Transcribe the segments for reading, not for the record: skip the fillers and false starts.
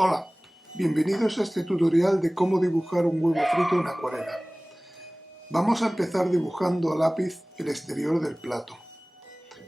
Hola, bienvenidos a este tutorial de cómo dibujar un huevo frito en acuarela. Vamos a empezar dibujando a lápiz el exterior del plato.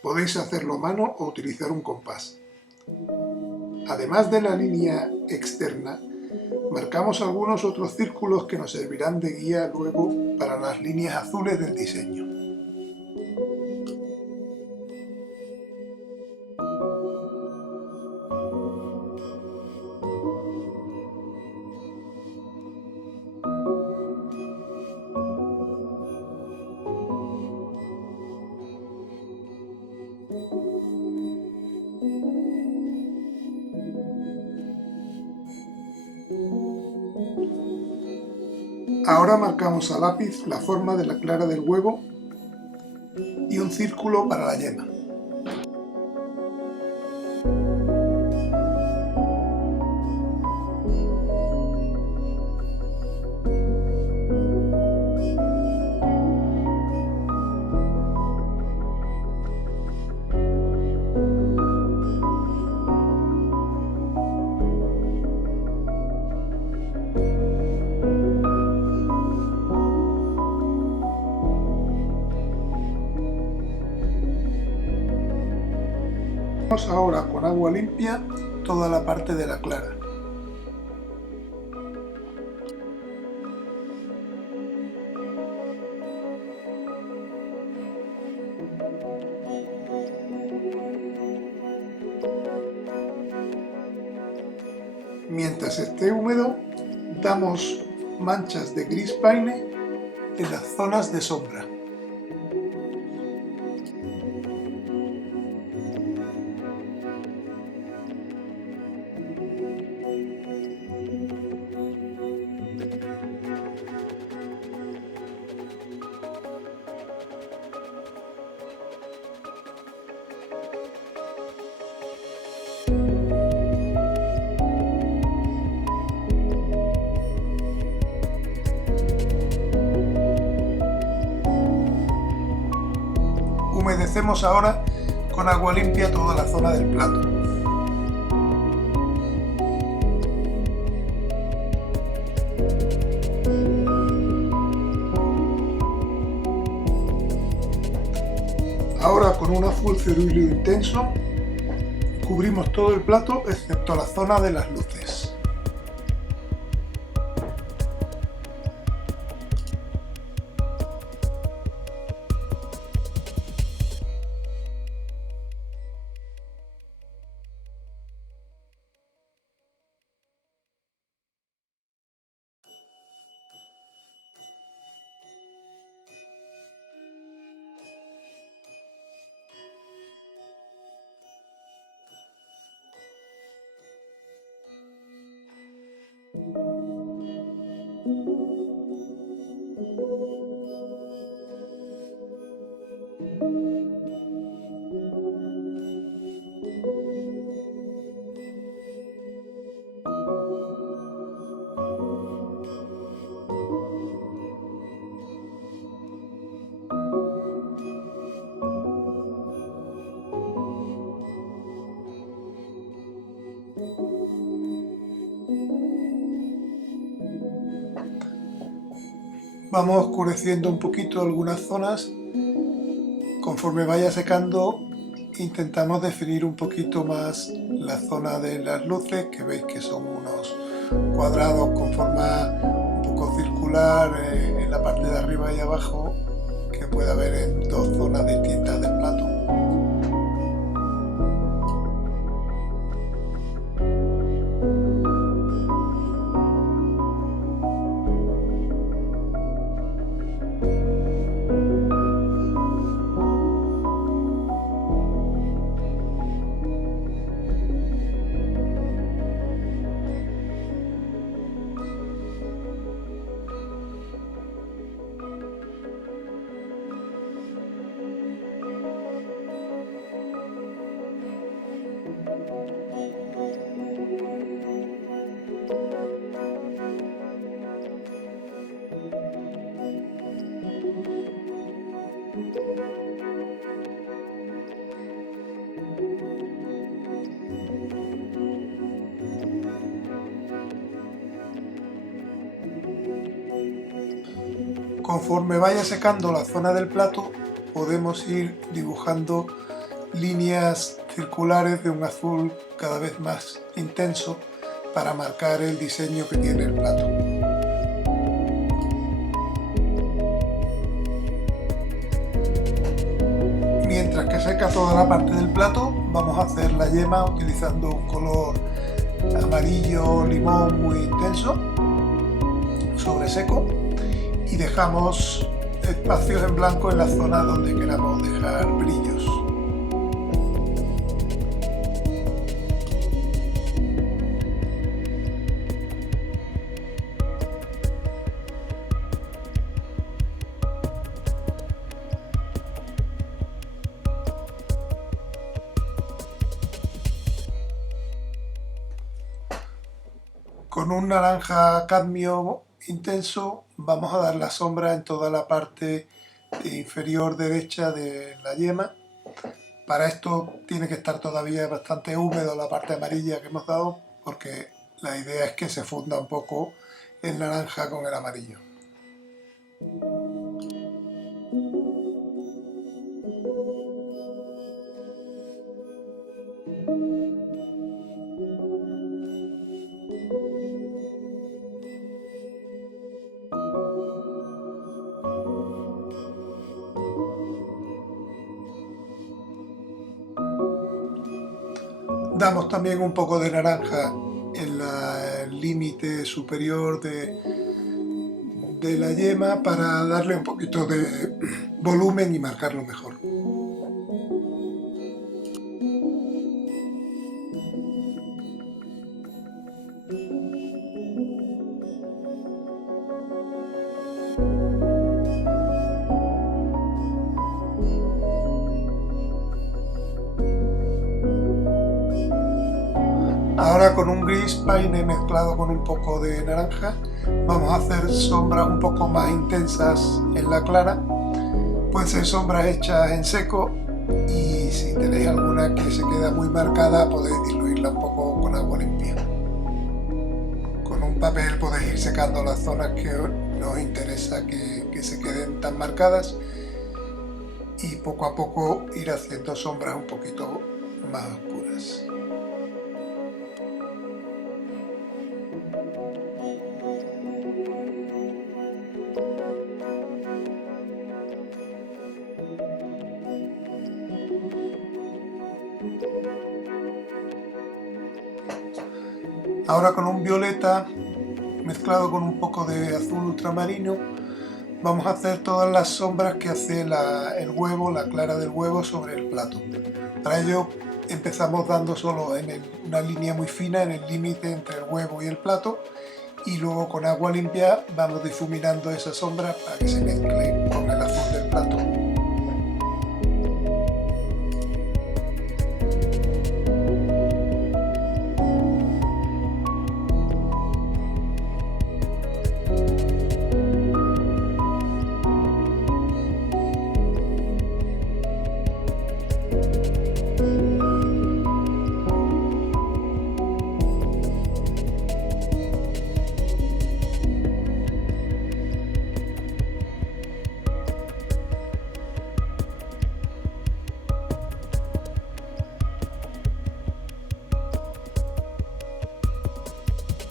Podéis hacerlo a mano o utilizar un compás. Además de la línea externa, marcamos algunos otros círculos que nos servirán de guía luego para las líneas azules del diseño. Ahora marcamos a lápiz la forma de la clara del huevo y un círculo para la yema. Ahora con agua limpia toda la parte de la clara. Mientras esté húmedo, damos manchas de gris paine en las zonas de sombra. Humedecemos ahora con agua limpia toda la zona del plato. Ahora con un azul cerúleo intenso cubrimos todo el plato excepto la zona de las luces. Vamos oscureciendo un poquito algunas zonas. Conforme vaya secando, intentamos definir un poquito más la zona de las luces, que veis que son unos cuadrados con forma un poco circular en la parte de arriba y abajo, que puede haber en dos zonas distintas del plato. Conforme vaya secando la zona del plato, podemos ir dibujando líneas circulares de un azul cada vez más intenso para marcar el diseño que tiene el plato. Mientras que seca toda la parte del plato, vamos a hacer la yema utilizando un color amarillo limón muy intenso sobre seco y dejamos espacios en blanco en la zona donde queramos dejar brillos. Con un naranja cadmio intenso vamos a dar la sombra en toda la parte inferior derecha de la yema. Para esto tiene que estar todavía bastante húmedo la parte amarilla que hemos dado, porque la idea es que se funda un poco el naranja con el amarillo. Damos también un poco de naranja en el límite superior de la yema para darle un poquito de volumen y marcarlo mejor. Ahora con un gris paine mezclado con un poco de naranja vamos a hacer sombras un poco más intensas en la clara. Pueden ser sombras hechas en seco y si tenéis alguna que se queda muy marcada podéis diluirla un poco con agua limpia. Con un papel podéis ir secando las zonas que nos interesa que se queden tan marcadas y poco a poco ir haciendo sombras un poquito más oscuras. Ahora con un violeta mezclado con un poco de azul ultramarino vamos a hacer todas las sombras que hace el huevo, la clara del huevo sobre el plato. Para ello empezamos dando solo una línea muy fina en el límite entre el huevo y el plato y luego con agua limpia vamos difuminando esa sombra para que se mezcle con el azul del plato.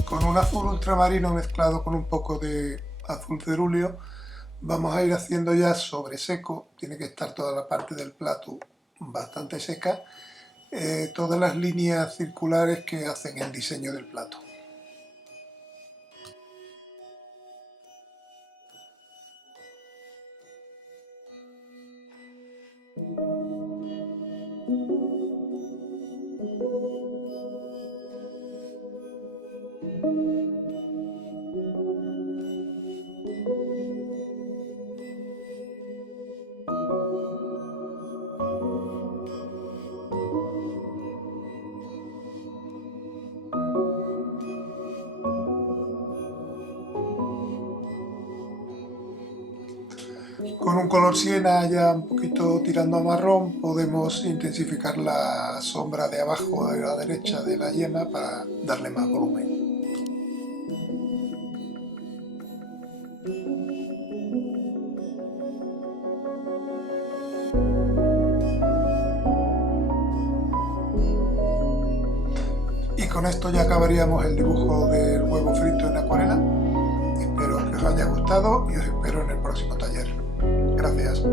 Con un azul ultramarino mezclado con un poco de azul cerúleo vamos a ir haciendo ya sobre seco, tiene que estar toda la parte del plato bastante seca, todas las líneas circulares que hacen el diseño del plato. Con un color siena ya un poquito tirando a marrón podemos intensificar la sombra de abajo a la derecha de la yema para darle más volumen. con esto ya acabaríamos el dibujo del huevo frito en acuarela. Espero que os haya gustado y os espero en el próximo taller. Gracias.